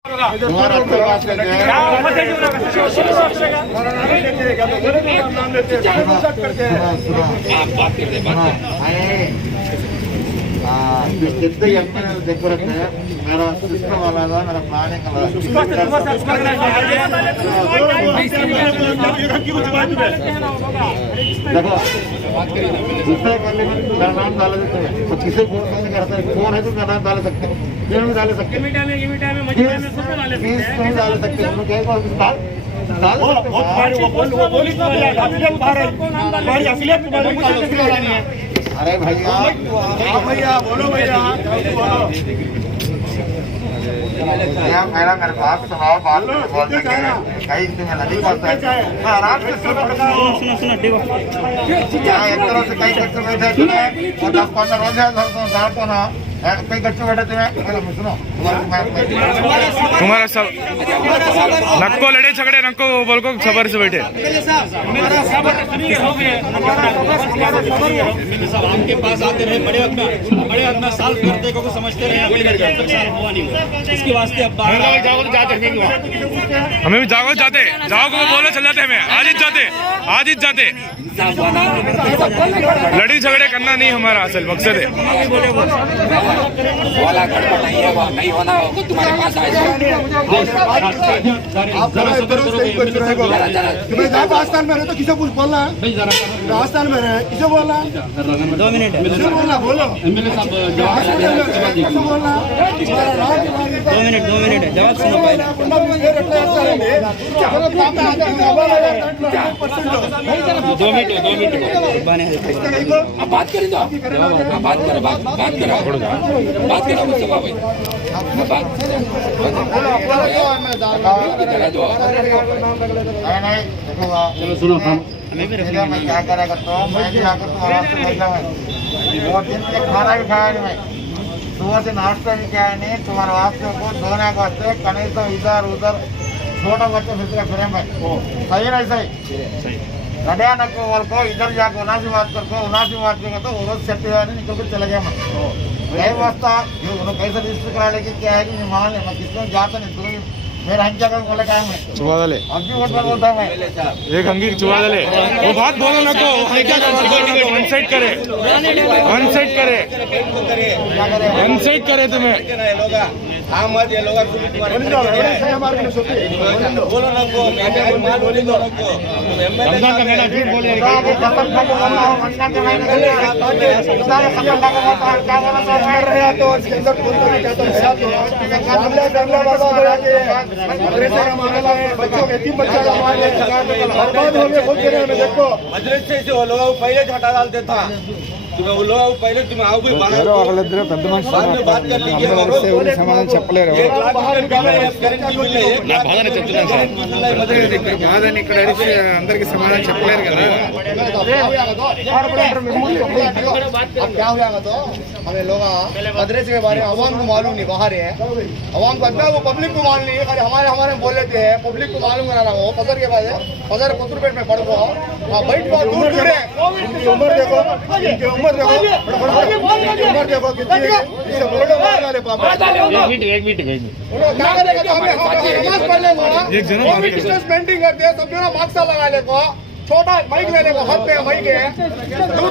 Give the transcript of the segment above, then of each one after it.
जितने एमएलए देखते हैं मेरा सिस्टम वाला था, मेरा प्लानिंग वाला देखो दूसरे वाले में मेरा नाम डाल देते हैं तो किसे फोन नहीं करता है, फोन है तो मेरा नाम डाल सकते हैं, क्यों नहीं डाल सकते, नहीं डाल सकते हम क्या अरे भैया बोलो भैया मेरा मेरे पास सुनाओ बात बोलते कहीं नहीं बोलता है मैं आराम से सुनो एक तरह से कहीं करते बैठे और 10-15 रोज है को ना कहीं करते बैठे थे सुनो तुम्हारा सब नको लड़े झगड़े नको बोल को सबर से बैठे आपके पास आते रहे बड़े अपना साल करते को समझते रहे इसके वास्ते अब हमें भी जागो जाते जाओ को बोलो चल जाते हमें आज ही जाते लड़ी झगड़े करना नहीं हमारा असल मकसद है। नहीं होना तुम्हारे पास राजस्थान में रहे तो किसे कुछ बोलना है, राजस्थान में रहे किसे बोलना है, 2 मिनट बोलना बोलो एमएलए साहब किसे बोलना 2 मिनट जवाब सुनो पहले 2 मिनट बात करें तो बात करो मुझसे सुनो मैं क्या करेगा तो मैं भी आकर तो आराम से बैठा हुआ वो दिन से खाना भी खाया नहीं, मैं सुबह से नाश्ता भी किया नहीं, तुम्हारे वास्ते को धोने के वास्ते कहीं तो इधर उधर छोटा बच्चा फिर फिरे मैं सही नहीं सही गड्या नको बोल को इधर जाकर उनासी बात कर तो वो रोज सेट हुआ नहीं निकल के चले गया मैं यही वास्ता कैसे रजिस्टर करा लेके क्या है कि मान ले मैं किसको जाता नहीं तुम मेरा हंजा का बोले क्या मैं चुवा दले अब भी वोट बोलता मैं एक अंगी चुवा दले वो बात बोलो ना तो क्या अनसेट करे तुम्हें मत ये लोग बोलो ना को माल बोली दो को मदरसे से वो लोग पहले हटा डालते था तुम्हें वो लोग पहले तुम आओ भी बाहर बात कर लीजिए సమాధానం చెప్పలేరు బాధని ఇక్కడ అడిగి అందరికి సమాధానం చెప్పలేరు కదా क्या हुआ तो हमें लोग मदरसे के बारे में अवाम को मालूम नहीं, बाहर है अवाम को अद्दा वो पब्लिक को मालूम नहीं है, हमारे बोल लेते हैं पब्लिक को मालूम कराना हो फजर के बाद फजर कुतुरपेट में पड़ गो बैठ को दूर है उम्र देखो कितनी एक मिनट डिस्टेंस मेंटेन करते हैं, सब जगह मास्क लगाने को छोटा माइक लेने को हाथ पे माइक है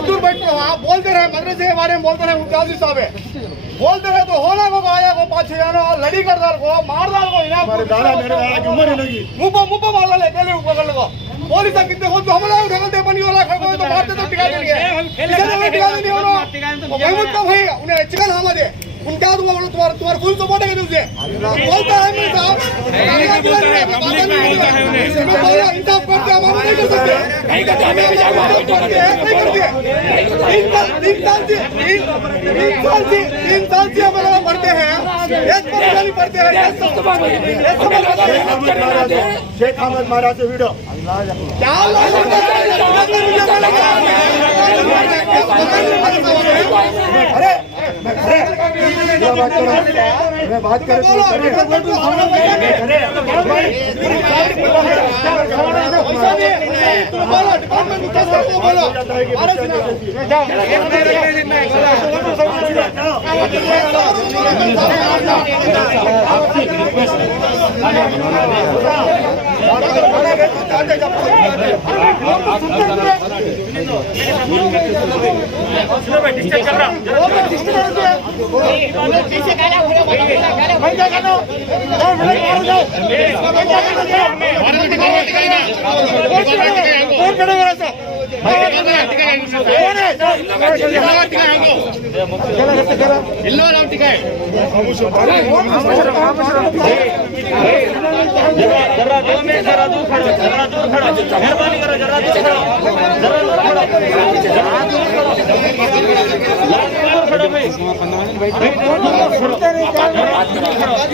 दूर बैठ के वहाँ बोलते रहे मदरसे के बारे में बोलते रहे मुफ्ती साहब है बोलते रहे तो होना को आया को पाछे जाना लड़ी कर डाल को मार डाल को इनाम मुंह मार डाले पहले ऊपर को पुलिस कितने हो तो हमला ढगलते बनी वाला खड़को तो मारते तो टिका देंगे टिका नहीं होना महमूद का भाई उन्हें चिकन हम दे उनका तुम्हारा फुल सपोर्ट है तुझे बोलता है मेरे साहब इंसाफ करते हम नहीं कर सकते नहीं करते 3 साल से हम लोग पढ़ते हैं एक परेशानी पढ़ते हैं शेख अहमद महाराज से वीडियो क्या अरे मैं बात कर बोलो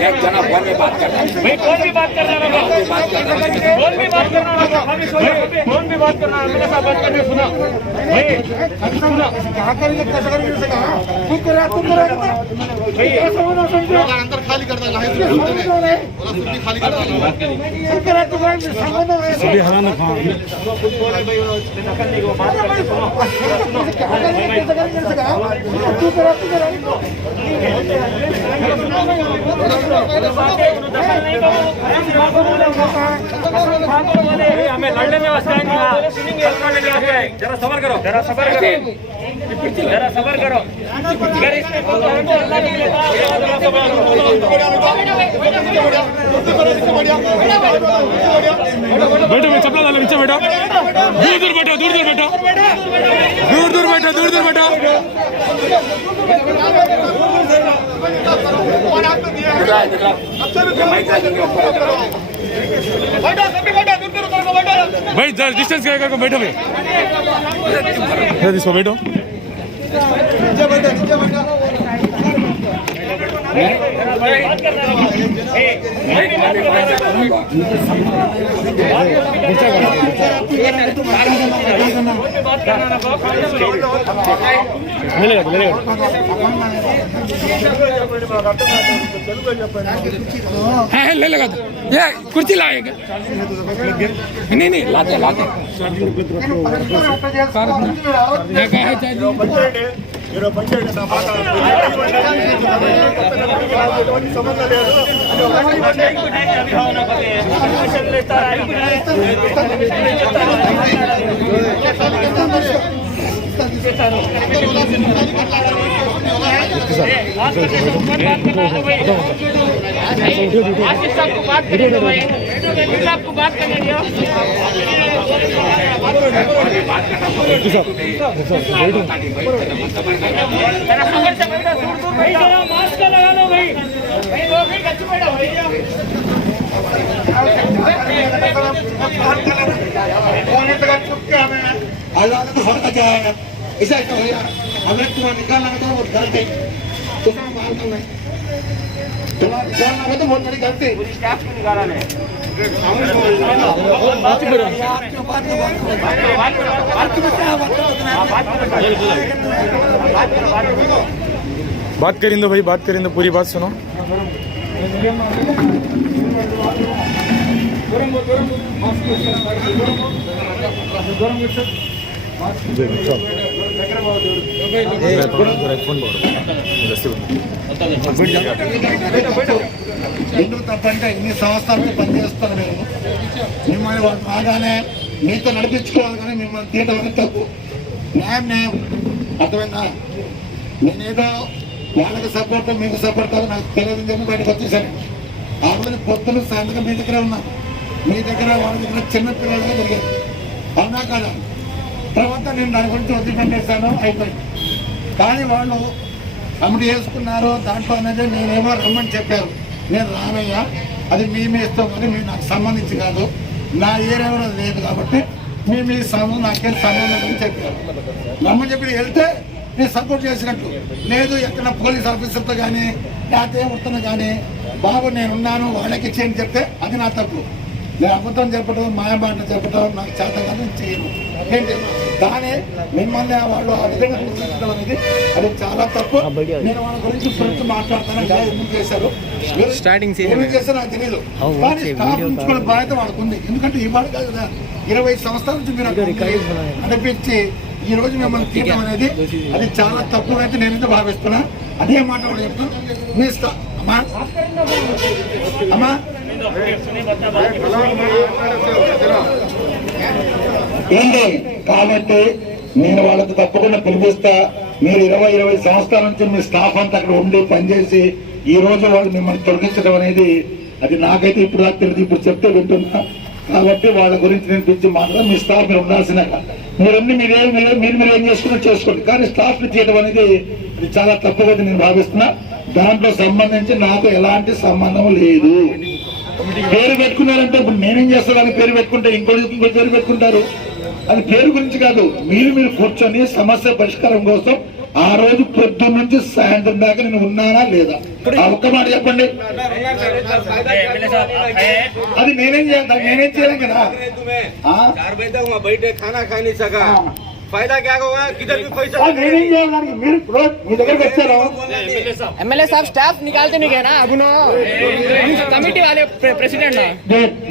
एक जना फोन में बात कर रहा है भाई, फोन भी बात करना है, फोन भी बात करना है, फोन भी बात करना है, मेरे साथ बात करने सुना सुना क्या करेंगे, कैसे करेंगे, तू करा अंदर खाली कर देगा, खाली कर हमें लड़ने में जरा सबर करो, जरा सबर करो, जरा सबर करो। अगर इसमें बैठो मैं चपला डालो नीचे बैठो, दूर दूर बैठो, दूर दूर बैठो, दूर दूर बैठो, दूर दूर बैठो। भाई डिस्टेंस क्या करके बैठो भाई, इसको बैठो। ले लगा ये कुर्सी लाएगा, नहीं नहीं लाते लाते बात करने दिया। मास्क लगा लो भाई, आजाद तो फर्क क्या है, ऐसा तो भैया हमें तुम्हारा निकालना तो बहुत गलत है, तुम्हारा मालूम नहीं, तुम्हारा निकालना है तो बहुत बड़ी गलती। स्टाफ को निकाला है। बात करें दो भाई, बात करें दो, पूरी बात सुनो। ఎందుకు తప్పంటే ఇన్ని సంవత్సరాలు పనిచేస్తాను నేను, మిమ్మల్ని బాగానే మీతో నడిపించుకోవాలి కానీ మిమ్మల్ని తీయడం అనేది తప్పు. న్యాయం న్యాయం, అర్థమైందా? నేనేదో వాళ్ళకి సపోర్ట్ మీకు సపోర్ట్ కాదు నాకు తెలియదు చెప్పి బయటకు వచ్చేసాను. ఆ రోజు పొద్దున సాయంత్రం మీ దగ్గర ఉన్నాను, మీ దగ్గర వాళ్ళ దగ్గర చిన్న పిల్లలుగా జరిగారు, అవునా కాదా? తర్వాత నేను దాని గురించి వదిలిపెట్టేశాను, అయిపోయింది. కానీ వాళ్ళు కమిటీ వేసుకున్నారు, దాంట్లో అనేది నేనేమో రమ్మని చెప్పారు, నేను రానయ్యా, అది మీ ఇష్టం, అది మీ నాకు సంబంధించి కాదు, నా ఏరియాలో లేదు కాబట్టి మీ సంబంధం నాకేం సంబంధం అని చెప్పారు. రమ్మని చెప్పి వెళ్తే నేను సపోర్ట్ చేసినట్టు లేదు, ఎక్కడ పోలీస్ ఆఫీసర్తో కానీ లేకపోతే వస్తున్నా కానీ బాబు నేనున్నాను వాళ్ళకి ఇచ్చేయని చెప్తే అది నా తప్పు. నేను అబద్ధం చెప్పడం, మాయమాటలు చెప్పడం నాకు చేత కాదు, చేయను. ఏంటి కానీ మిమ్మల్ని వాళ్ళు ఆ విధంగా గుర్తించడం అనేది అది చాలా తప్పు. నేను వాళ్ళ గురించి గురించి మాట్లాడతాను, ఎందుకు చేశారు ఏమి చేశారు నాకు తెలియదు, కానీ స్టాఫ్ ఉంచుకునే బాధ్యత వాళ్ళకు ఉంది. ఎందుకంటే ఇవాళ కాదు కదా, 20 సంవత్సరాల నుంచి మీరు నడిపించి ఈ రోజు మిమ్మల్ని తీయడం అనేది అది చాలా తప్పుగా అయితే నేనైతే భావిస్తున్నా. అదే మాట కూడా చెప్తాను, మీ అమ్మా అమ్మా सुनी बता बात ఏంటి కాబట్టి నేను వాళ్ళకి తప్పకుండా పిలిపిస్తా. మీరు 20 సంవత్సరాల నుంచి మీ స్టాఫ్ అంతా అక్కడ ఉండి పనిచేసి ఈ రోజు వాళ్ళు మిమ్మల్ని తొలగించడం అనేది అది నాకైతే ఇప్పుడు దాకా తెలియదు, ఇప్పుడు చెప్తే వింటున్నా. కాబట్టి వాళ్ళ గురించి నేను పిచ్చి మాట్లాడ మీ స్టాఫ్ మీరు ఉండాల్సిన మీరు ఏం చేసుకున్నా చేసుకోండి, కానీ స్టాఫ్ ని చేయడం అనేది ఇది చాలా తప్పుగా నేను భావిస్తున్నా. దాంట్లో సంబంధించి నాకు ఎలాంటి సంబంధం లేదు. పేరు పెట్టుకున్నారంటే ఇప్పుడు నేనేం చేస్తాను, పేరు పెట్టుకుంటే ఇంకోటి పేరు పెట్టుకుంటారు. అది పేరు గురించి కాదు, మీరు కూర్చొని సమస్య పరిష్కారం కోసం ఆ రోజు పొద్దున్న నుంచి సాయంత్రం దాకా నేను ఉన్నానా లేదా ఒక్క మాట చెప్పండి. అది నేనేం చేయలేం కదా. 4 बजे तक वहाँ बैठे खाना खा नहीं सका, फायदा क्या होगा? किधर भी पैसा నేనేం చేయడానికి మీరు మీ దగ్గరకు వచ్చారు. एमएलए साहब स्टाफ निकालते नहीं गए ना अब कमेटी वाले प्रेसिडेंट ना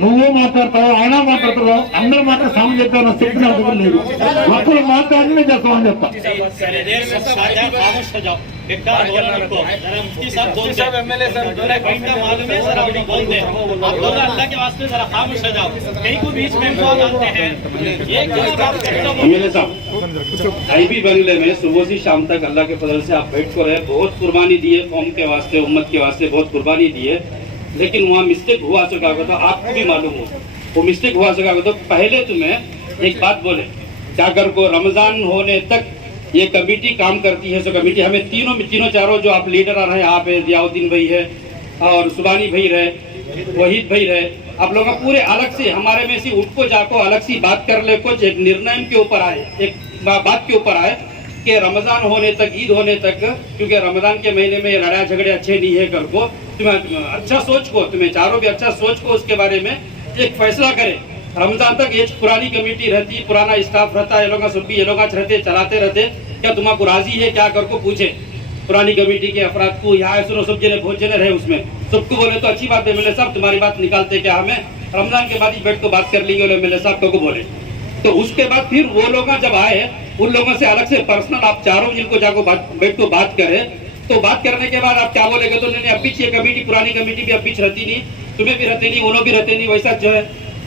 నువ్వు మాట్లాడతావు, ఆయన మాట్లాడతావు, అందరూ మాత్రం సామాన్ చెప్పాను చెప్పిన అవసరం లేదు. ఒక్కరు మాట్లాడి నేను చెప్తామని చెప్తా. एमएलए साहब आईबी बंगले में सुबह से शाम तक अल्लाह के फजल से आप बैठ कर रहे, बहुत कुर्बानी दिए कौम के वास्ते, उम्मत के वास्ते बहुत कुर्बानी दिए, लेकिन वहाँ मिस्टेक हुआ सका तो आपको भी मालूम हो वो मिस्टेक हुआ सका तो पहले तुम्हें एक बात बोले क्या कर को रमजान होने तक ये कमेटी काम करती है। सो कमेटी हमें तीनों चारों जो आप लीडर आ रहे हैं, आप जियाउद्दीन भाई है और सुबानी भाई रहे, वहीद भाई रहे, आप लोग पूरे अलग से हमारे में से उठ को जाको अलग सी बात कर ले, कुछ एक निर्णय के ऊपर आए, एक बात के ऊपर आए कि रमजान होने तक, ईद होने तक, क्योंकि रमजान के महीने में लड़ाई झगड़े अच्छे नहीं है, कर को तुम्हें अच्छा सोच को, तुम्हें चारों भी अच्छा सोच को उसके बारे में एक फैसला करे। रमजान तक ये पुरानी कमेटी रहती, पुराना स्टाफ रहता, ये लोग सब भी ये लोग रहते, चलाते रहते, क्या तुम्हारा राजी है क्या कर को पूछे पुरानी कमेटी के अफराद को, यहाँ सुनो सब जने बहुत जने रहे उसमें, सबको बोले तो अच्छी बात है एमएलए साहब तुम्हारी बात निकालते क्या, हमें रमजान के बाद ही बैठ को बात कर लेंगे एमएलए साहब को बोले। तो उसके बाद फिर वो लोग जब आए उन लोगों से अलग से पर्सनल आप चारों जिनको जाको बैठ को बात करे, तो बात करने के बाद आप क्या बोलेगे तो नहीं अब ये कमेटी पुरानी कमेटी भी अब बीच रहती नहीं, तुम्हें भी रहते नहीं, उन्होंने भी रहते नहीं, वैसा जो है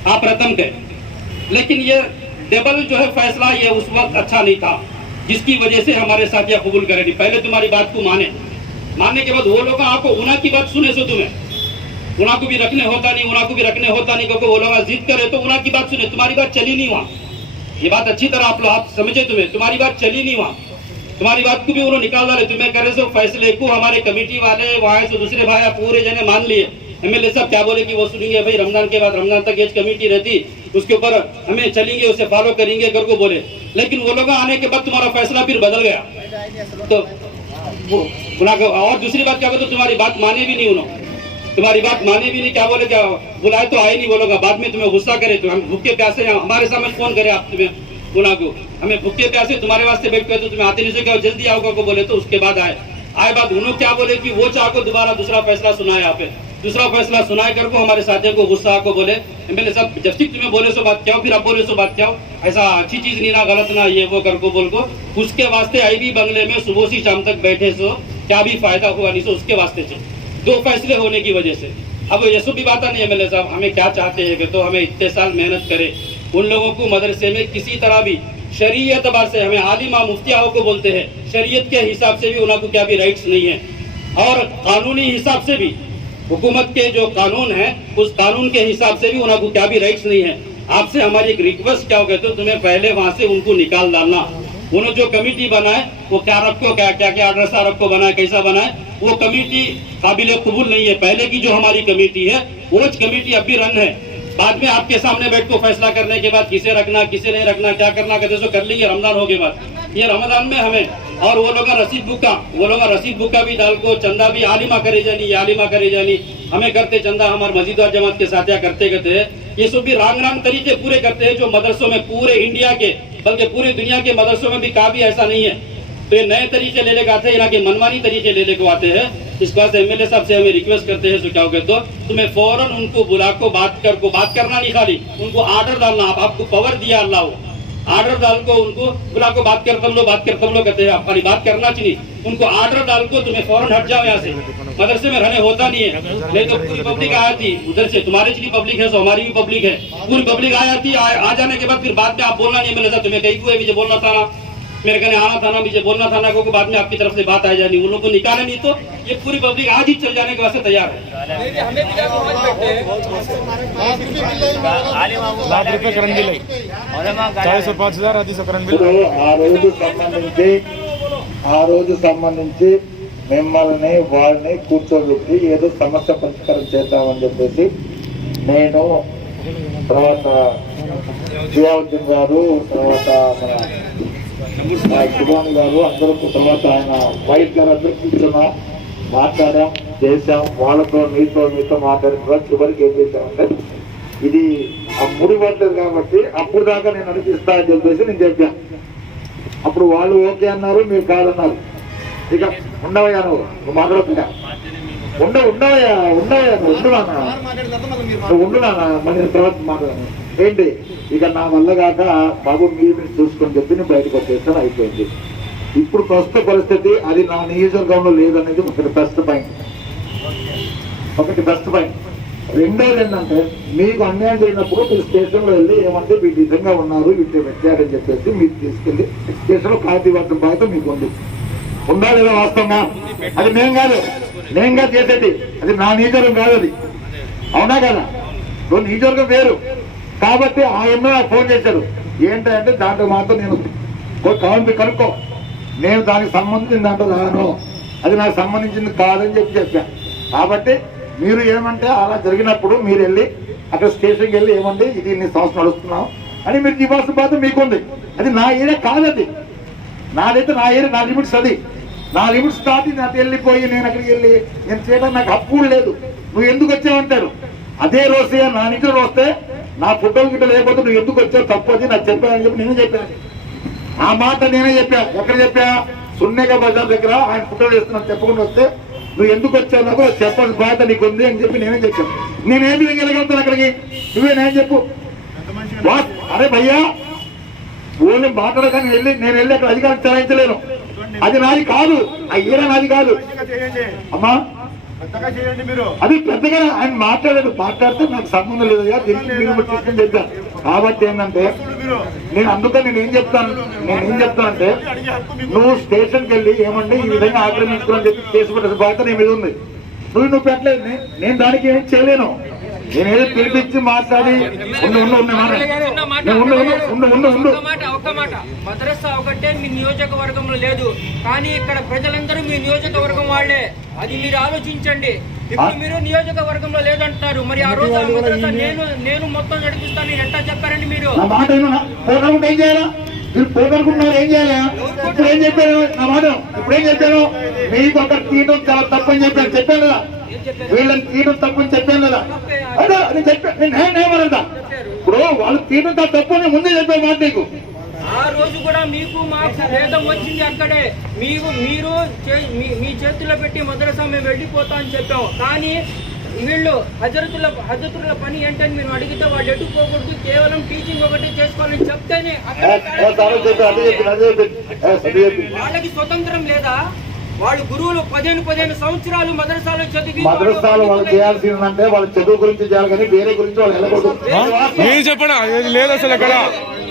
आप रतन थे। लेकिन ये डबल जो है फैसला ये उस वक्त अच्छा नहीं था, जिसकी वजह से हमारे साथिया कबूल करे नहीं। पहले तुम्हारी बात को मानने के बाद वो लोग आपको उना की बात सुने सो तुम्हें उना को भी रखने होता नहीं, उना को भी रखने होता नहीं, क्योंकि वो लोग जिद करे तो उना की बात सुने, तुम्हारी बात चली नहीं वहाँ। ये बात अच्छी तरह आप लोग आप समझे, तुम्हारी बात चली नहीं वहाँ, तुम्हारी बात को भी उन्होंने निकाल डाले, तुम्हें करे सो फैसले को हमारे कमेटी वाले वहाँ से दूसरे भाई पूरे जने मान लिए। एमएलए साहब क्या बोले कि वो सुनेंगे भाई रमजान के बाद, रमजान तक ये कमेटी रहती उसके ऊपर हमें चलेंगे, उसे फॉलो करेंगे कर को बोले, लेकिन वो लोग आने के बाद तुम्हारा फैसला फिर बदल गया। तो और दूसरी बात क्या बोले, तो तुम्हारी बात माने भी नहीं उन्होंने, तुम्हारी बात माने भी नहीं, क्या बोले क्या बुलाए तो आए नहीं, बोलोगा बाद में तुम्हें गुस्सा करे, तो हम भूखे प्यासे हमारे सामने फोन करे आप तुम्हें गुना को, हमें भूखे प्यासे तुम्हारे वास्ते बैठ गए तो तुम्हें आते नहीं से क्या जल्दी आओगे को बोले, तो उसके बाद आए बाद उन्होंने क्या बोले कि वो चाह को दोबारा दूसरा फैसला सुनाए, यहाँ पे दूसरा फैसला सुनाए कर को हमारे साथियों को गुस्सा को बोले एमएलए साहब जब तक तुम्हें बोले सो बात क्या हो, फिर आप बोले सो बात क्या हो, ऐसा अच्छी चीज नहीं ना, गलत ना ये वो कर को बोल को, उसके वास्ते आईबी बंगले में सुबह से शाम तक बैठे सो क्या भी फायदा हुआ नहीं, सो उसके वास्ते से 2 फैसले होने की वजह से। अब ये सब भी बात नहीं एमएलए साहब, हमें क्या चाहते हैं कि तो हमें इतने साल मेहनत करे, उन लोगों को मदरसे में किसी तरह भी शरीयत बार से हमें आलिमा मुफ्तियाओं को बोलते हैं, शरीयत के हिसाब से भी उनको क्या भी राइट्स नहीं है, और कानूनी हिसाब से भी हुकूमत के जो कानून है उस कानून के हिसाब से भी उनको क्या भी राइट्स नहीं है। आपसे हमारी एक रिक्वेस्ट क्या हो गया, तो तुम्हें पहले वहां से उनको निकाल डालना, उन्होंने जो कमेटी बनाए वो क्या रखो, क्या क्या क्या एड्रेस रखो बनाए, कैसा बनाए, वो कमेटी काबिल कबूल नहीं है। पहले की जो हमारी कमेटी है वो कमेटी अब भी रन है, बाद में आपके सामने बैठ को फैसला करने के बाद किसे रखना किसे नहीं रखना क्या करना कहते सो कर लेंगे रमजान हो के बाद। ये रमजान में हमें और वो लोग रसीद बुक्का भी डाल को चंदा भी आलिमा करे जानी हमें करते चंदा, हमारे मस्जिद और जमात के साथिया करते ये सब भी रांग तरीके पूरे करते हैं, जो मदरसों में पूरे इंडिया के बल्कि पूरे दुनिया के मदरसों में भी काफी ऐसा नहीं है। तो ये नए तरीके ले लेके आते हैं, यहाँ के मनमानी तरीके ले लेके आते हैं। इस बात से एमएलए साहब से हमें रिक्वेस्ट करते हैं क्या हो गए तो तुम्हें फौरन उनको बुला को बात करना नहीं, खाली उनको आर्डर डालना, आपको पावर दिया अल्लाह ऑर्डर डाल को उनको बुला को बात करता लो कहते हैं अपनी बात करना चाहिए। उनको ऑर्डर डाल को तुम्हें फौरन हट जाओ यहाँ से, मदरसे में रहने होता नहीं है। नहीं तो पूरी पब्लिक आया थी उधर से, तुम्हारी जितनी पब्लिक है सो हमारी भी पब्लिक है, पूरी पब्लिक आया थी। आ जाने के बाद फिर बाद में आप बोलना नहीं मिला था, तुम्हें कहीं को मुझे बोलना था ना, मेरे कहने आना था ना, मुझे बोलना था ना, क्योंकि बाद में आपकी तरफ से बात आ जानी, उन लोग को निकाले नहीं तो ये पूरी पब्लिक आज ही चल जाने के वास्ते तैयार है। लाख रुपये करण दिले 40 और 5000 అది కరణ్ బిల్ ఆ రోజు సంబంధించి మిమ్మల్ని వాళ్ళని కూర్చోబెట్టి ఏదో సమస్య పరిష్కారం చేద్దామని చెప్పేసి నేను, తర్వాత జియావుద్దీన్ గారు, తర్వాత మన శుభాన్ గారు అందరూ, తర్వాత ఆయన వైట్ గారు అందరూ కూర్చున్నాం, మాట్లాడాం, చేశాం. వాళ్ళతో మీతో మాట్లాడిన తర్వాత చివరికి ఏం చేశామంటే ఇది ఆ ముడి పడ్డది కాబట్టి అప్పుడు దాకా నేను అనిపిస్తా అని చెప్పేసి నేను చెప్పాను. అప్పుడు వాళ్ళు ఓకే అన్నారు, మీరు కాదన్నారు. ఇక ఉండవయ్యా నువ్వు మాట్లాడుతున్నా, ఉండవయ్యా నువ్వు ఉండునా మరి తర్వాత మాట్లాడాను ఏంటి. ఇక నా వల్ల కాక బాబు మీరు చూసుకొని చెప్పి నేను బయటకు వచ్చేస్తాను, అయిపోయింది. ఇప్పుడు ప్రస్తుత పరిస్థితి అది నా నియోజకవర్గంలో లేదనేది ఒకటి బెస్ట్ పాయింట్. రెండోది ఏంటంటే మీకు అన్యాయం జరిగినప్పుడు మీరు స్టేషన్లో వెళ్ళి ఏమంటే వీటి విధంగా ఉన్నారు, వీటి పెట్టారని చెప్పేసి మీరు తీసుకెళ్ళి స్టేషన్లో కాపీ పట్టడం బాధ్యత మీకు ఉంది. ఉందా లేదా వాస్తవంగా? అది నేను కాదు చేసేది, అది నా నియోజకవర్గం కాదు, అది అవునా కదా? నియోజకవర్గం వేరు కాబట్టి ఆ ఎమ్మెల్యే ఫోన్ చేశారు. ఏంటంటే దాంట్లో మాత్రం నేను కనుక్కో, నేను దానికి సంబంధించిన దాంట్లో రాను, అది నాకు సంబంధించింది కాదని చెప్పాను. కాబట్టి మీరు ఏమంటే అలా జరిగినప్పుడు మీరు వెళ్ళి అక్కడ స్టేషన్కి వెళ్ళి ఏమంటే ఇది ఇన్ని సంవత్సరం నడుస్తున్నాం అని మీరు ఇవ్వాల్సిన బాధ్యత మీకుంది. అది నా ఏరియా కాదది, నాదైతే నా ఏరియా, నా లిమిట్స్, అది నా లిమిట్స్ దాటి నాకు వెళ్ళిపోయి నేను అక్కడికి వెళ్ళి నేను చేయడం నాకు హక్కు లేదు. నువ్వు ఎందుకు వచ్చావంటారు. అదే రోజే నా ఇంట్లో వస్తే నా ఫోటోలు గిట్ట లేకపోతే నువ్వు ఎందుకు వచ్చావు తప్పు అది నాకు చెప్పానని చెప్పి నేనే చెప్పాను. ఆ మాట నేనే చెప్పా. ఎక్కడ చెప్పా? సున్నేగా బజార్ దగ్గర ఆయన ఫోటోలు వేస్తున్నాను చెప్పకుండా వస్తే నువ్వు ఎందుకు వచ్చావు నాకు చెప్పాల్సిన బాధ్యత నీకు ఉంది అని చెప్పి నేనే చెప్పాను. నేనేమి వెళ్ళగలుగుతాను అక్కడికి, నువ్వేనేం చెప్పు. అరే భయ్యా ఓన్లీ మాట్లాడగానే నేను వెళ్ళి అక్కడ అధికారం చెలాయించలేను, అది నాది కాదు, ఆ ఈర నాది కాదు అమ్మా. అది పెద్దగా ఆయన మాట్లాడితే నాకు సంబంధం లేదు తీసుకుని చెప్పాను. కాబట్టి ఏంటంటే నేను అందుకని నేనేం చెప్తానంటే నువ్వు స్టేషన్కి వెళ్ళి ఏమంటే ఈ విధంగా ఆక్రమించుకోని చెప్పి కేసు పెట్టే బాధ్యత నీ మీద ఉంది. నువ్వు పెట్టలేదు, నేను దానికి ఏం చేయలేను. నేనేదో పిలిపించి మాట్లాడి మద్రసా ఒకటే మీ నియోజకవర్గంలో లేదు, కానీ ఇక్కడ ప్రజలందరూ మీ నియోజకవర్గం వాళ్ళే, అది మీరు ఆలోచించండి. ఇప్పుడు మీరు నియోజకవర్గంలో లేదంటారు, మరి ఆ రోజు మద్రసా నేను మొత్తం నడిపిస్తాను ఎట్లా చెప్పారండి మీరు? మీరు పోగొట్టుకున్నారు ఏం చేయాలా? ఇప్పుడు ఏం చెప్పారు నా మాట? ఇప్పుడేం చెప్పాను? మీకు అక్కడ తీయడం చాలా తప్పని చెప్పాను కదా, వీళ్ళని తీయడం తప్పని చెప్పాను కదా. అదే నేను చెప్పాను, నేనేమన్నా ఇప్పుడు వాళ్ళు తీయడం తప్పు అని ముందే చెప్పాను మాట నీకు. ఆ రోజు కూడా మీకు మాకు భేదం వచ్చింది అక్కడే. మీరు మీ చేతుల్లో పెట్టి మద్రసా మేము వెళ్ళిపోతా అని చెప్పాం, కానీ వీళ్ళు హజరతుల పని ఏంటని మీరు అడిగితే వాళ్ళు ఎట్టుకోకూడదు, కేవలం టీచింగ్ ఒకటి చేసుకోవాలని చెప్తేనే వాళ్ళకి స్వతంత్రం లేదా? వాళ్ళు గురువులు 15 సంవత్సరాలు మదరసాలో చదివి వాళ్ళు చేయాల్సిందంటే వాళ్ళ చదువు గురించి చేయాలి, కానీ వేరే గురించి వాళ్ళు వెళ్ళకూడదు. చెప్పండి లేదు అసలు అక్కడ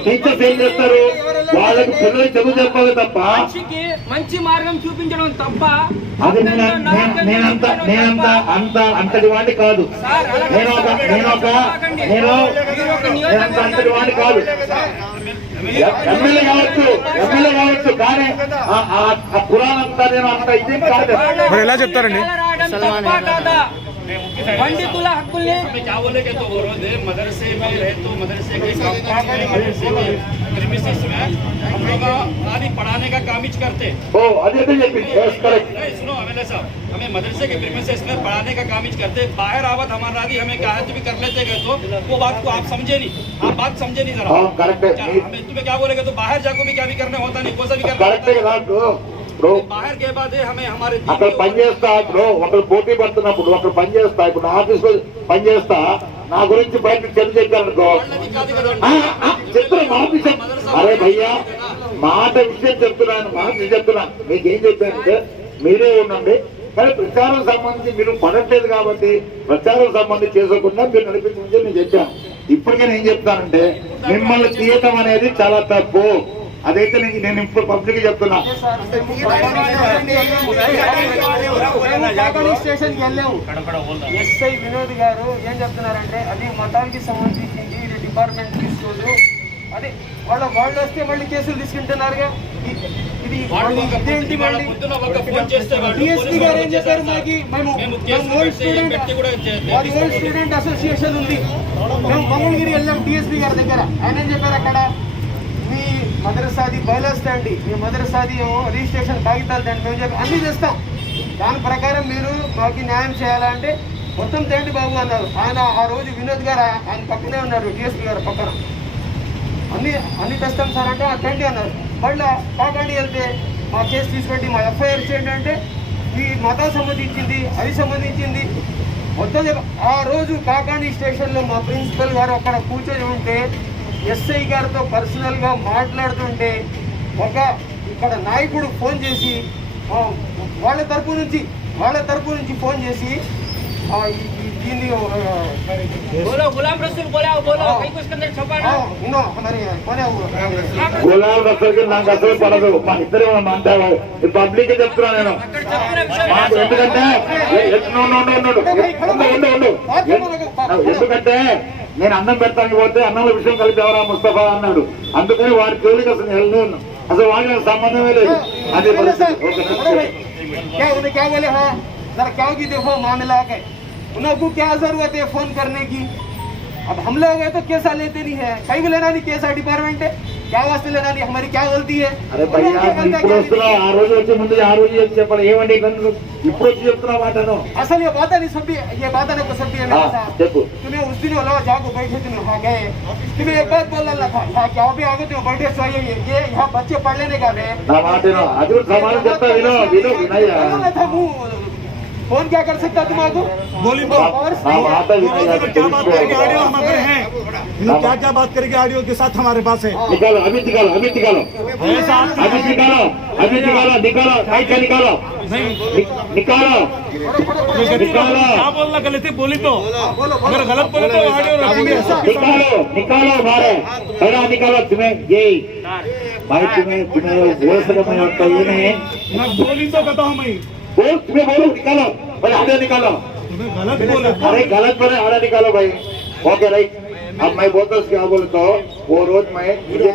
టీచర్స్ ఏం చేస్తారు? వాళ్ళకి పిల్లలు చదువు చెప్పాలి తప్ప మంచి మార్గం చూపించడం తప్ప. అది అంతటి వాడి కాదు, అంతటి వాడి కాదు. ఎమ్మెల్యే కావచ్చు కానీ ఆ పురాణం అంతా నేను అంత ఇదేం కాదు. మరి ఎలా చెప్తారండి? पंडितुला हक्कुल्ने क्या बोले कि तो मदरसे में रहे तो मदरसे के कंपाउंड में मदरसे के प्रीमिसेस में हम लोग आदि पढ़ाने का काम ही करते। ओ अजय करेक्ट। सुनो एमएलए साहब, हमें मदरसे के प्रीमिसेस में पढ़ाने का काम ही करते। बाहर आवत हमारा आदि हमें कहा भी कर लेते गए तो वो बात को आप समझे नहीं, आप बात समझे नहीं जरा। करेक्ट है। हमें तुम्हें क्या बोलेगा तो बाहर जाको भी क्या भी करना होता नहीं, कोई सा भी करना बाहर के बाद हमें हमारे అక్కడ పని చేస్తా ఇప్పుడు ఒకరు పోటీ పడుతున్నప్పుడు ఒకరు పని చేస్తా ఇప్పుడు ఆఫీస్ లో పని చేస్తా నా గురించి బయట చెడు చెప్పారనుకో చెప్తున్నా మాట విషయం. అరే భయ్యా మాట విషయం చెప్తున్నాను, మాట విషయం చెప్తున్నాను. మీకేం చెప్పానంటే మీరే ఉండండి, కానీ ప్రచారం సంబంధించి మీరు పడట్లేదు కాబట్టి ప్రచారం సంబంధించి చేసుకోకుండా మీరు నడిపించమని నేను చెప్పాను. ఇప్పటికే నేను చెప్తానంటే మిమ్మల్ని తీయటం అనేది చాలా తప్పు. అదైతే నేను ఇప్పుడు పబ్లిక్ చెప్తున్నా. స్టేషన్కి వెళ్ళాము, ఎస్ఐ వినోద్ గారు ఏం చెప్తున్నారంటే అది మతానికి సంబంధించింది, ఇది డిపార్ట్మెంట్ తీసుకోదు, అదే వాళ్ళు వస్తే మళ్ళీ కేసులు తీసుకుంటున్నారుగా. ఇది ఇదేంటి మళ్ళీ డిఎస్పీ గారు ఏం చెప్పారు, మేము ఓల్డ్ స్టూడెంట్ అసోసియేషన్ ఉంది, మేము మంగళగిరి వెళ్ళాం డిఎస్పీ గారి దగ్గర. ఆయన ఏం చెప్పారు, అక్కడ మీ మదరసాది బయలుస్తాండి, మీ మదరసాది రిజిస్ట్రేషన్ కాగితాలు తండి, మేము చెప్పి అన్నీ చేస్తాం, దాని ప్రకారం మీరు మాకు న్యాయం చేయాలంటే మొత్తం తేండి బాబు అన్నారు. ఆయన ఆ రోజు వినోద్ గారు ఆయన పక్కనే ఉన్నారు, డిఎస్పీ గారు పక్కన. అన్ని తెస్తాం సార్ అంటే తండి అన్నారు. మళ్ళీ కాకండి వెళ్తే మా కేసు తీసుకెళ్ళి మా ఎఫ్ఐఆర్ చేయండి అంటే ఈ మతం సంబంధించింది, అది సంబంధించింది మొత్తం. ఆ రోజు కాకాండి స్టేషన్లో మా ప్రిన్సిపల్ గారు అక్కడ కూర్చొని ఉంటే ఎస్ఐ గారితో పర్సనల్గా మాట్లాడుతుంటే ఇక్కడ నాయకుడు ఫోన్ చేసి వాళ్ళ తరపు నుంచి ఫోన్ చేసి దీన్ని గులాం రసూల్ నాకు అసలు పడదు, మా ఇద్దరు అంటారు పబ్లిక్ చెప్తున్నా నేను. ఎందుకంటే నేను అన్నం పెడతానికి పోతే అన్నంలో విషయం కలిపి ఎవరా ముస్తఫా అన్నాడు, అందుకని వారి జోలికి అసలు వెళ్ళను, అసలు వాళ్ళకి సంబంధమే లేదు. అదే क्या की देखो मामला है, उनको क्या जरूरत है फोन करने की। अब हम लोग है तो केसा लेते नहीं है, कहीं भी लेना नहीं, केसा डिपार्टमेंट है, क्या वास्ते लेना नहीं, हमारी क्या गलती है। अरे भैया ఇప్పుడు వస్తున్నా, ఆ రోజు వచ్చే ముందు ఆ రోజు చెప్పాలి ఏమండి, ఇప్పుడు వచ్చి చెప్తున్నా మాటను. असल ये बात नहीं, सब ये बात है सब है मेरे साथ। तुम्हें उस दिन बोला जाओ बैठे, तुम वहाँ गए, तुम्हें एक बात बोलना था क्या भी आगे तुम बैठे सो ये यहाँ बच्चे पढ़ लेने का నా మాటను అది కూడా సమానం చెప్తా, వినో వినో వినయ్యా. फोन क्या कर सकता तुम्हारा, बोली क्या बात करेंगे ऑडियो हमारे हैं, क्या बात करेंगे ऑडियो के साथ हमारे पास है। निकालो अभी निकालो अभी निकालो अभी निकालो अभी निकालो निकालो साइड से निकालो निकालो निकालो। क्या बोलना गलत है, बोली तो अगर गलत बोले तो ऑडियो रखेंगे। निकालो निकालो हमारे बड़ा निकालो। तुम्हें ये भाई तुम्हें बोल सकता ये नहीं, मैं बोली तो बताओ मैं बोल, तुम्हें बोलो निकालो, पहले आगे निकालो। गलत बोले, अरे गलत बोले आगे निकालो भाई। ओके राइट, अब मैं बोलता हूँ क्या बोलता हूँ, वो रोज मैं मुझे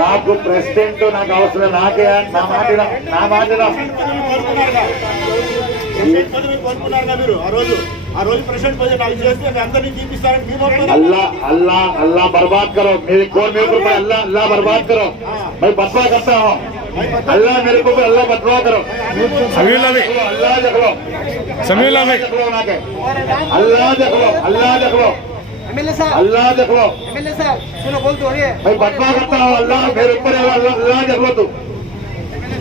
నాకు ప్రెసిడెంట్ నాకు అవసరం, నాకే నా మాట अल्लाह अल्लाह बर्बाद करो मेरे कौन मेरे को अल्लाह अल्लाह बर्बाद करो, मैं बदवा करता हूँ। अल्लाह मेरे को अल्लाह बदवा करो, अल्लाह देख लो अल्लाह देख लो अल्लाह देख लो एमएलए साहब, अल्लाह देख लो एमएलए साहब सुनो, बोल दो ये मैं बदवा करता हूँ। अल्लाह मेरे ऊपर अल्लाह देख लो तू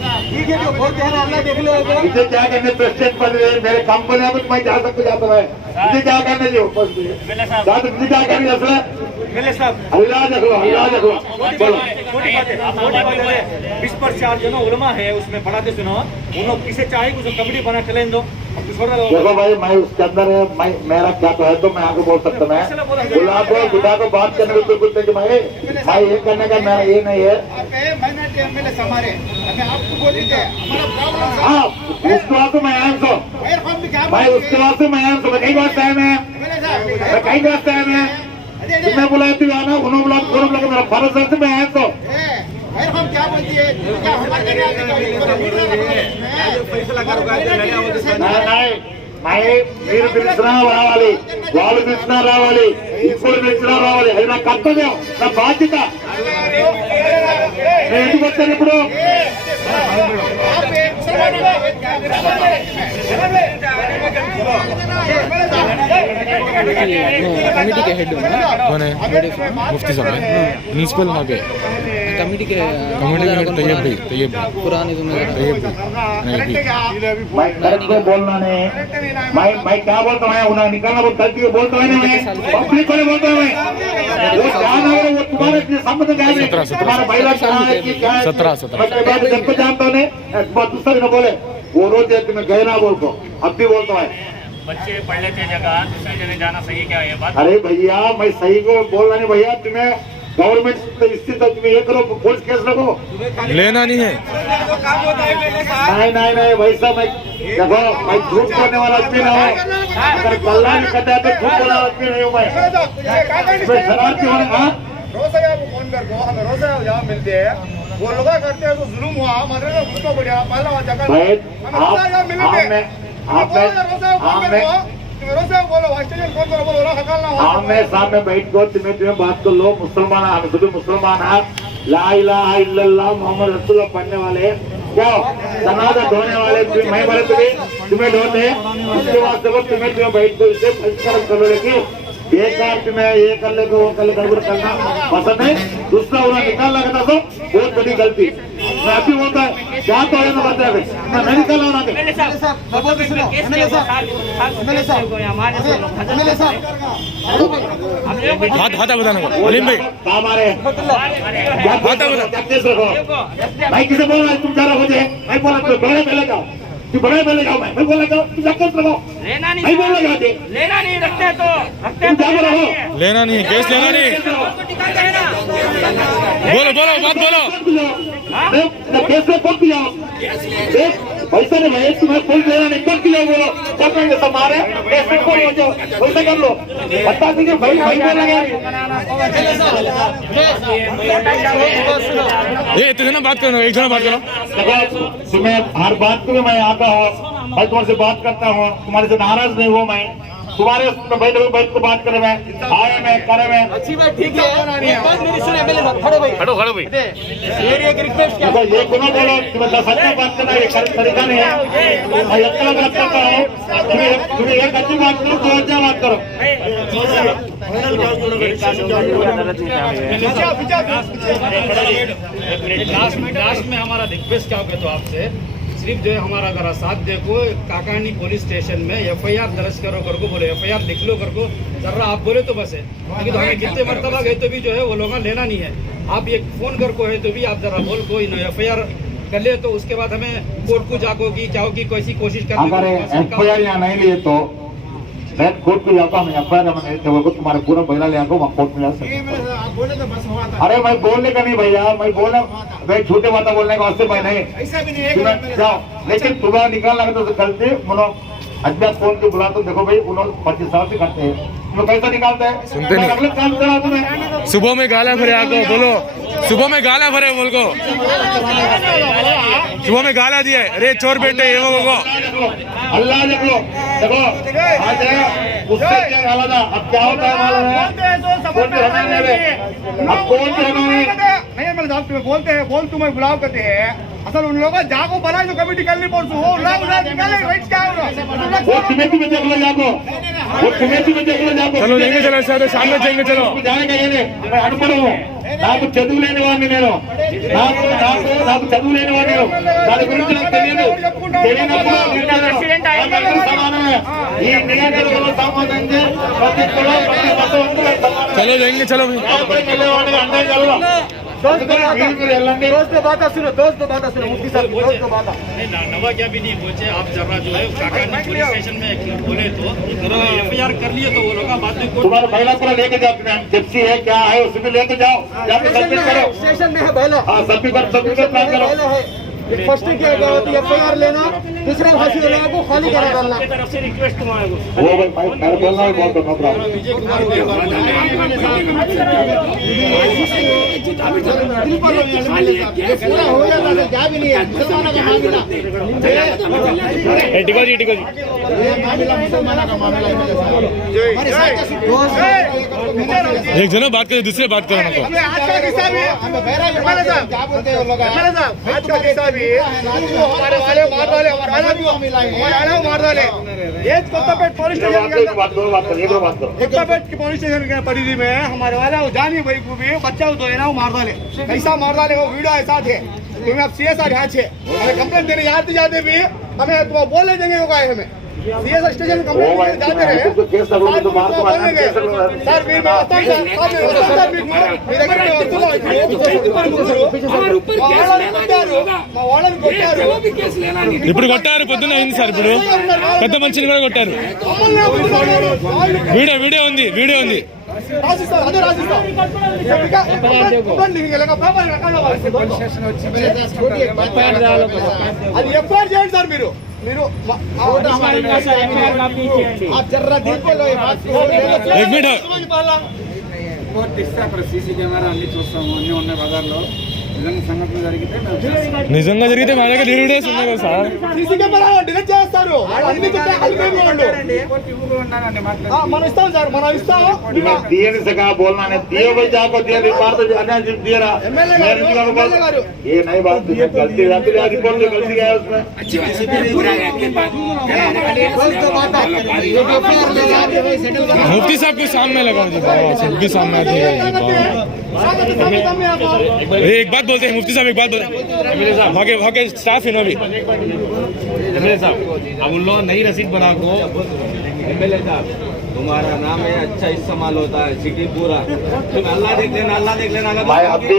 ठीक है, जो बोलते हैं ना अल्लाह देख लो। मुझे क्या करने प्रेसिडेंट बन रहे मेरे कंपनी में, मैं जा सकता जाता है, मुझे क्या करने दो, मुझे क्या करने असल अल्लाह देख लो अल्लाह देख लो। बोलो 20% जो ना उलमा है उसमें पढ़ाते सुनो, उन लोग किसे चाहे कुछ कमेटी बना चलें दो। देखो भाई मैं उसके अंदर है, मैं मेरा क्या तो है तो मैं आगे बोल सकता, मैं बुढ़ा को बात करने को बिल्कुल मैं ये करने का मेरा ये नहीं है। हाँ उसके बाद मैं आया तो भाई उसके बाद मैं आया तो कई बात है, मैं कई बात है, मैं तुम्हें बुलाती हूँ ना उन्होंने बुला मेरा फर्ज है, मैं आया तो क्या बोलती है మీరు పిలిచినా రావాలి, వాళ్ళు పిలిచినా రావాలి, ఇప్పుడు పిలిచినా రావాలి, అది నా కర్తవ్యం, నా బాధ్యత. నేను ఎందుకు వచ్చాను ఇప్పుడు? कमेटी के हेड कौन है? मुफ्ती साहब है, म्यूनसिपल वहाँ के कमेटी के तैयब पुरानी मैं गलत को बोलना नहीं, मैं क्या बोलता हूँ उन्हें निकालना बहुत गलती को बोलता है मैं पब्लिक को बोलता हूँ मैं वो जान है वो तुम्हारे संबंध क्या है तुम्हारा महिला कहाँ है कि क्या है 17 जब को जानता हूँ दूसरा न बोले वो रोज तुम्हें गए ना बोल को अब भी बोलता है बच्चे पढ़ लेते जगह दूसरी जगह जाना सही क्या है बात? अरे भैया मैं सही को बोल रहा नहीं भैया तुम्हें गवर्नमेंट स्थित तुम्हें ये करो पुलिस केस लगो लेना नहीं है। नहीं वैसा मैं देखो मैं झूठ बोलने वाला आदमी ना हूँ, अगर गल्ला नहीं करता है तो झूठ बोलने वाला आदमी नहीं हूँ मैं शरारती होने रोजा जहाँ मिलते हैं वो लोग करते हैं तो जुलूम हुआ हमारे उसको बढ़िया पहला जगह आमने सामने बैठ को तुम्हें बात कर लो मुसलमान हम सभी मुसलमान है ला इलाहा इल्लल्लाह मोहम्मद रसूलुल्लाह पढ़ने वाले क्या जनाजा धोने वाले मैं बोले तुम्हें ढोने उसके बाद जब तुम्हें बैठ को इसे परिष्कार कर लो लेकिन एक बार तुम्हें ये कर ले वो कर ले गड़बड़ करना पसंद है दूसरा उन्हें निकालना करता तो बहुत बड़ी गलती मैं अभी बोलता है क्या तो है ना बता मैं नहीं निकालना ना हाथ बताना अलीम भाई हमारे भाई किसे बोल रहा है तुम जा रहे हो मुझे मैं बोला तो बड़े पहले जाओ तू बड़े पहले जाओ मैं बोला जाओ तू जाकर लगाओ लेना नहीं मैं बोला जाओ लेना नहीं रखते तो रखते तुम जाकर रहो लेना नहीं है केस लेना नहीं। बोलो बात बोलो केस में कौन दिया वैसे नहीं मैं तुम्हें फुल देना नहीं कर दिया बोलो पकड़ेंगे सब मारे केस में कौन हो जाओ वैसे कर लो बता दीजिए भाई बोला ये इतने ना बात करो एक जना बात करो तुम्हें हर बात को मैं आता हूँ मैं तुम्हारे से बात करता हूँ तुम्हारे से नाराज नहीं हूँ मैं तुम्हारे बैठ को बात करे मैं आए मैं करे मैं अच्छी बात ठीक है एक बात मेरी सुन एमएलए साहब खड़ो भाई मेरी एक रिक्वेस्ट क्या ये कोनो बोलो तुम्हें सच्चा बात करना ये तरीका नहीं है मैं अकेला बात करता हूँ तुम्हें एक अच्छी बात करो तो अच्छा बात करो लास्ट में हमारा रिक्वेस्ट क्या होगा तो आपसे सिर्फ जो है हमारा अगर साथ देखो काकानी पुलिस स्टेशन में एफआईआर दर्ज करो कर को बोले एफआईआर लिख लो कर को जरा आप बोले तो बस है क्योंकि तो हमें कितने मरतबा गए तो भी जो है वो लोग लेना नहीं है आप एक फोन कर को है तो भी आप जरा बोल को एफआईआर कर ले तो उसके बाद हमें कोर्ट को जाको की क्या होगी कैसी कोशिश कर अगर एफआईआर यहाँ नहीं लिए तो मैं कोर्ट को जाता हूँ एफआईआर में नहीं थे वो तुम्हारे पूरा महिला ले आको कोर्ट में जा सकते अरे मैं बोलने का नहीं भैया मैं बोला मैं झूठे बात बोलने का वास्ते मैं नहीं जाओ लेकिन तुम्हें निकालना तो गलती उन्होंने अज्ञात फोन के बुला तो देखो भाई उन्होंने 25 साल से करते हैं तुम्हें पैसा निकालते हैं सुनते नहीं। अगले काम चला तुम्हें सुबह में गाला भरे आको बोलो सुबह में गाला भरे बोल को सुबह में गाला दिया अरे चोर बेटे ये वो अल्लाह देख लो देखो आज उससे क्या गाला था अब क्या होता है मालूम है कौन भी हमें ले अब कौन भी हमें नहीं मेरे साहब तुम्हें बोलते हैं बोल तुम्हें बुलाव करते हैं असल उन लोगों जाको बनाए जो कमेटी करनी पड़ती वो निकाले वेट क्या होगा वो कमेटी में देख लो जाको वो कमेटी में देख लो जाको चलो जाएंगे चलो ऐसा शाम में जाएंगे चलो जाएगा ये मैं अनपढ़ हूँ నాకు చదువు లేని వాడిని నేను నాకు చదువు లేని వాడిని దాని గురించి నాకు తెలియదు సమానమే ఈ నియోజకవర్గంలో సమాధానం ప్రతి కులం ప్రతి మతం चलो जाएंगे चलो వెళ్ళేవాడిని అంటే చదవ వెళ్ళండి दोस्त बात सुनो मुफ्ती साहब दोस्त बात नवा क्या भी नहीं पूछे आप जरा जो है काकानी पुलिस स्टेशन में बोले तो एफआईआर कर लिए तो वो लोग बात में तुम्हारा महिला पूरा लेके जाओ जिप्सी है क्या है उसमें लेके जाओ जाके सबमिट करो स्टेशन में है पहले हाँ सबमिट प्लान करो फर्स्ट क्या होती है एफआईआर लेना दूसरा फांसी वालों को खाली करा डालना तरफ से रिक्वेस्ट तुम्हारे को वो भाई मैं बोलना है बहुत नो प्रॉब्लम पूरा हो जाता है क्या भी नहीं है मुसलमानों का मामला टिको जी मुसलमानों का मामला हमारे साथ एक जना बात करे दूसरे बात करो आज का किस्सा भी क्या बोलते हैं लोग आज का किस्सा भी हमारे वाले मार डाले, हमारे आना भी मार डाले। ये कोत्तापेट पुलिस स्टेशन के कोत्तापेट की पुलिस स्टेशन के परिधि में हमारे वाला जानी भाई को भी बच्चा तो है ना वो मार डाले, कैसा मार डाले वो वीडियो ऐसा थे। तुम्हें अब CSR यहाँ छे हमें कंप्लेंट देने जाते जाते भी हमें तो बोले देंगे होगा हमें CSR स्टेशन में कंप्लेंट देने जाते रहे सर भी ఇప్పుడు కొట్టారు, పొద్దున అయింది సార్. ఇప్పుడు పెద్ద మనిషిని కూడా కొట్టారు. వీడియో ఉంది, వీడియో ఉంది. రాసిస్తారు అదే రాసిస్తారు అది ఎఫ్ఐఆర్ చేయండి సార్ మీరు మీరు రిపోర్ట్ ఇస్తే అక్కడ సీసీ కెమెరా అన్ని చూస్తాము, అన్ని ఉన్నాయి బజార్లో. నిజంగా సంఘటన జరిగితే నిజంగా జరిగితే మా దగ్గర వీడియోస్ ఉన్నాయి కదా సార్. సీసీ కెమెరా డిలీట్ చేస్తారు. మనం ఇస్తాం సార్, మనం ఇస్తాము. दिए नहीं सका बोलना नहीं दिए भाई जाको दिया रिपोर्ट तो जाना दिया रहा ये नहीं बात गलती जाती है रिपोर्ट जो गलती है उसमें मुफ्ती साहब के सामने लगाओ जी, मुफ्ती सामने एक बात बोलते हैं मुफ्ती साहब, एक बात बोलते हैं वहाँ के स्टाफ है ना अभी एमएलए साहब अब उन लोगों नई रसीद बना को एमएलए साहब तुम्हारा नाम है, अच्छा इस्तेमाल होता है सिटी पूरा। तुम अल्लाह देख लेना, अल्लाह देख लेना। मैं अभी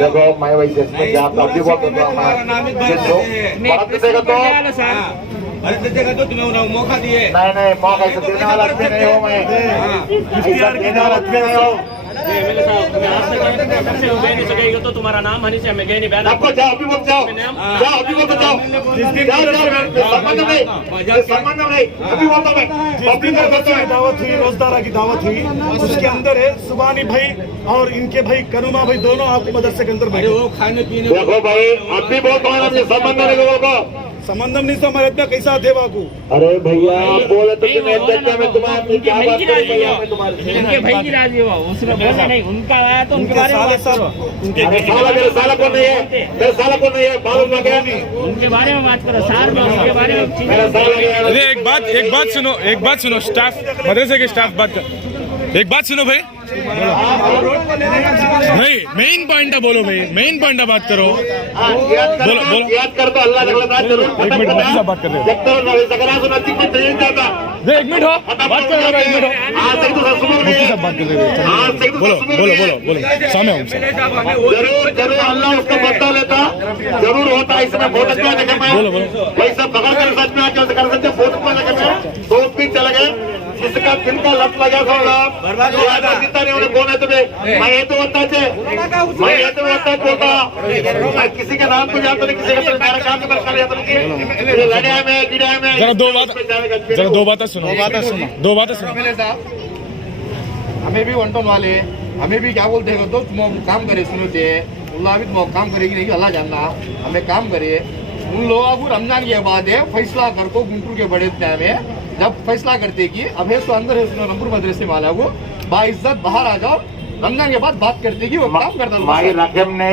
देखो मैं वही अभी बहुत तुम्हारा नाम ही देगा तो तुम्हें उन्हें मौका दिए। नहीं मौका ऐसा देने वाला आदमी नहीं हो मैं, ऐसा देने वाला आदमी नहीं हो। तो तुम्हारा नाम हनी से हमें नहीं बैन आपको जाओ अभी मत जाओ, जाओ अभी मत जाओ, संबंध नहीं अभी बोलता मैं दावत हुई, रोजदारा की दावत हुई, उसके अंदर है सुबानी भाई और इनके भाई करुमा भाई दोनों आपके मदरसे के अंदर बैठे। वो खाने पीने देखो भाई अभी बोलता हूँ संबंध नहीं को संबंधम नहीं तो हमारे इतना कैसा थे बाकू। अरे भैया आप बोले तो मैं तुम्हारी क्या बात करूं भैया मैं तुम्हारी इनके भाई की राजी हुआ, उसने बोला नहीं, उनका आया तो उनके बारे में बात करो। अरे साला मेरे साला को नहीं है, मेरे साला को नहीं है, मालूम ना क्या उनके बारे में बात करो सार में, उनके बारे में मेरा साला अरे एक बात सुनो स्टाफ मदरसे के स्टाफ बात कर, एक बात सुनो भाई नहीं मेन पॉइंट बोलो भाई, मेन पॉइंट बात करो। याद कर तो अल्लाह लगता है जरूर एक मिनट मुफ्ती साहब बात कर रहे हो, जब तक नवी सगरा सुना ठीक में नहीं जाता। एक मिनट हो बात कर रहे हो, एक मिनट हो आज तक तो सुबह मुफ्ती साहब बात कर रहे हो, आज तक तो बोलो सामने आओ। जरूर अल्लाह उसका बदला लेता जरूर होता, इसमें बहुत अच्छा देखा मैं भाई सब बगल कर सच में आके कर सकते बहुत अच्छा देखा दो भी चले गए जिसका दिल का लत लगा था नहीं उन्हें कौन है तुम्हें मैं ये तो होता बोलता मैं किसी के नाम को जानता नहीं, किसी का मेरा काम नहीं कर जाता नहीं, लड़ाई में गिराई में जरा दो बातें सुनो हमें भी वंटन वाले हमें भी क्या बोलते हैं तो तुम काम करे सुनो थे अल्लाह भी तुम काम करेगी नहीं अल्लाह जानना, हमें काम करे उन लोगों को रमजान के बाद है फैसला कर को गुंटूर के बड़े में जब फैसला करते कि अब है तो अंदर है सुनो नंबर मदरसे वाला को बाइज्जत बाहर आ जाओ, रमजान के बाद बात करते कि वो काम करता माई रकम ने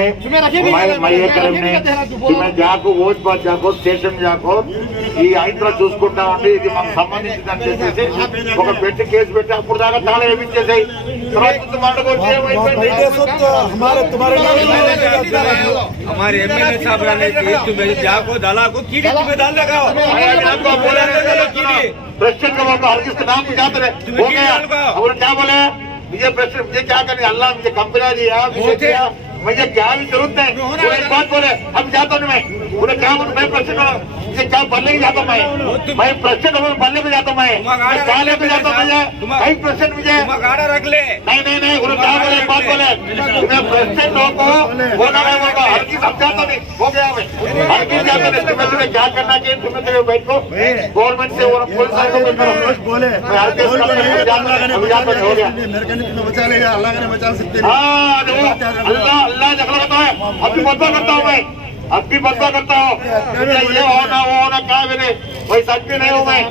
मैं ये करम ने तुम्हें जाको वोट पर जाको स्टेशन जाको ఈ ఐత్ర చూసుకుంటా ఉండి ఇది మనకు సంబంధించిందని చెప్పేసి ఒక పెట్టి కేసు పెట్టి అప్పుడు దాకా తాళం వేయించేసాయి हमारे एमएलए साहब तुम्हें जाको दला को कीड़ी तुम्हें डाल लगाओ प्रेसिडेंट का हर किसके नाम पे जाते रहे हो गया और क्या बोले मुझे प्रेसिडेंट मुझे क्या करनी अल्लाह मुझे कंपनी दिया मुझे क्या भी जरूरत है एक बात बोले अब जाता हूँ मैं उन्हें क्या बोलूं मैं प्रेसिडेंट हूँ मुझे क्या बनने की जाता हूँ मैं प्रेसिडेंट हूँ बनने में जाता हूँ मैं क्या लेके जाता हूँ मुझे कहीं प्रेसिडेंट मुझे गाड़ा रख ले नहीं उन्हें क्या बोले एक बात बोले तुम्हें प्रेसिडेंट हो को बोलना नहीं होगा हर चीज अब जाता नहीं हो गया मैं हर चीज जाता नहीं तुम्हें क्या करना चाहिए तुम्हें तेरे बैठ को गवर्नमेंट से और पुलिस को बोले मैं हर चीज जाता नहीं हो गया बचा लेगा अल्लाह ने बचा सकते हाँ अल्लाह जगह है अभी बदला करता हूँ मैं अब भी बदला करता हूँ ये होना वो होना क्या मेरे वही सच भी नहीं हूँ मैं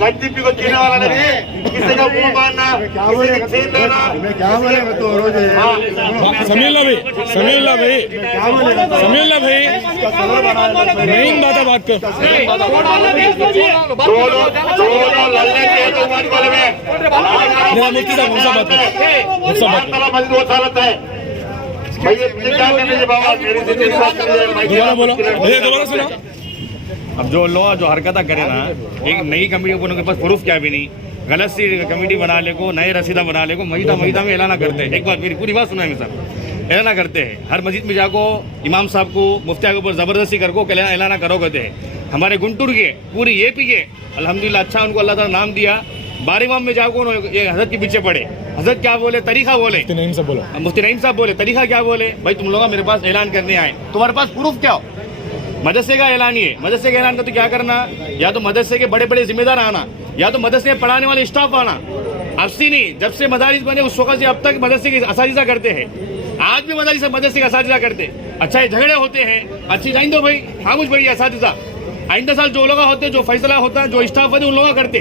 गद्दी को जीने वाला नहीं, किसी का मुंह मारना, किसी का छीन लेना। समील्ला भाई मेन बात कर दोनों लड़ने के तो मत बोले में मुफ्ती साहब मुफ्ती साहब मस्जिद वो चालत है भैया, क्या करने बाबा मेरी दोबारा बोलो दोबारा सुनो। अब जो लोग जो हरकत करे ना, एक नई कमेटी के पास प्रूफ क्या भी नहीं, गलत सी कमेटी बना ले को, नए रसीदा बना ले को, मस्जिद में ऐलाना करते हैं। एक बार मेरी पूरी बात सुना है सर, ऐलाना करते हैं हर मस्जिद में जाको इमाम साहब को मुफ्तिया के ऊपर जबरदस्ती कर को ऐलाना करो कहते हैं। हमारे गुंटूर के पूरी एपी के अल्हम्दुलिल्लाह अच्छा उनको अल्लाह ताला नाम दिया। बारीमाम में जाको हजरत के पीछे पड़े, हजरत क्या बोले, तरीका बोले, मुफ्ती नईम साहब बोले, तरीका क्या बोले, भाई तुम लोग मेरे पास ऐलान करने आए, तुम्हारे पास प्रूफ क्या हो? मदरसे का ऐलान ही है। मदरसे का ऐलान का तो क्या करना, या तो मदरसे के बड़े बड़े जिम्मेदार आना, या तो मदरसे में पढ़ाने वाले स्टाफ आना। अब से नहीं, जब से मदारिस बने उस वक्त से अब तक मदरसे के असातिज़ा करते हैं। आज भी मदरसे के असातिज़ा करते। अच्छा ये झगड़े होते हैं, अच्छी जाइन दो भाई, खामोश बढ़िया असातिज़ा। आइंदा साल जो लोग होते, जो फैसला होता है, जो स्टाफ होते उन लोग करते।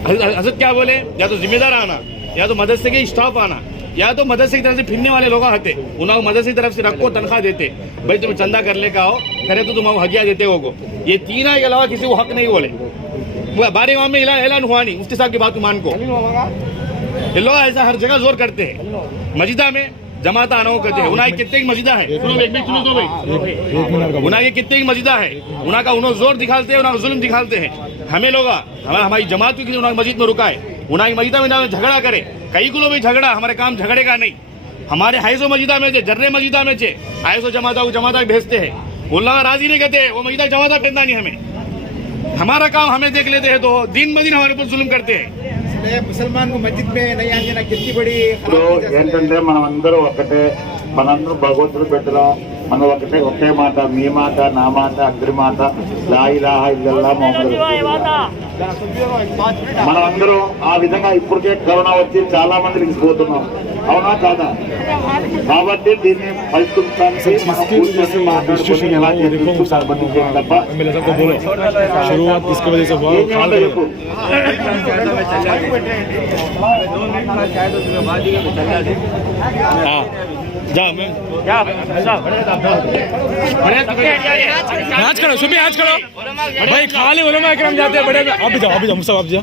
हजरत क्या बोले, या तो जिम्मेदार आना, या तो मदरसे के स्टाफ आना, या तो मदरसे की तरफ से फिरने वाले लोग आते, उन्हें मदरसे की तरफ से रखो, तनख्वाह देते, भाई तुम चंदा कर ले का हो, करे तो तुम हकिया देते हो को। ये तीन के अलावा किसी को हक नहीं बोले। बारे वहां में ऐलान हुआ नहीं, मुफ्ती साहब की बात मान को। ये लोग ऐसा हर जगह जोर करते हैं। मस्जिदा में जमात आना कहते हैं, उन्हें कितने मस्जिदा है, उन्हें कितने मस्जिदा है, उनका उन्होंने जोर दिखाते हैं, उन्होंने जुल्म दिखाते हैं। हमें लोग हमारी जमात की उन्होंने मस्जिद में रुका है, उन्हें मस्जिदा में झगड़ा करे, कई किलो में झगड़ा, हमारे काम झगड़े का नहीं। हमारे हाइसो मस्जिदा में जर्रे मस्जिदा में चे आयसो जमाता भेजते हैं, उन लोग राजी नहीं कहते, वो मस्जिदा जमाता भेजना नहीं हमें। हमारा काम हमें देख लेते हैं तो दिन ब दिन हमारे ऊपर जुल्म करते हैं। मुसलमान को मस्जिद में नहीं आने ना कितनी बड़ी ఏంటంటే మనం అందరూ ఒకటే, మనందరూ భగవంతుడు బిడ్డలు, మనం ఒకటే, ఒకే మాట, మీ మాట, నా మాట, అగ్రి మాట, లా ఇలాహ ఇల్లల్లాహ్ ముహమ్మద్ రసూలుల్లాహ్. మనం అందరూ ఆ విధంగా ఇప్పటికే కరోనా వచ్చి చాలా మంది రిగిపోతున్నాం, అవునా కాదా? కాబట్టి దీన్ని పరిష్కరించడానికి మనం కూర్చొని మాట్లాడుకుని ఎలా చేయాలి తప్ప शुरुआत इसकी वजह से हुआ। చెప్పు. हाँ जा मैं आज करो सुबह आज करो भाई, खाली उलमा इकराम जाते हैं बड़े। आप भी जाओ मुफ्ती साहब, आप जाओ।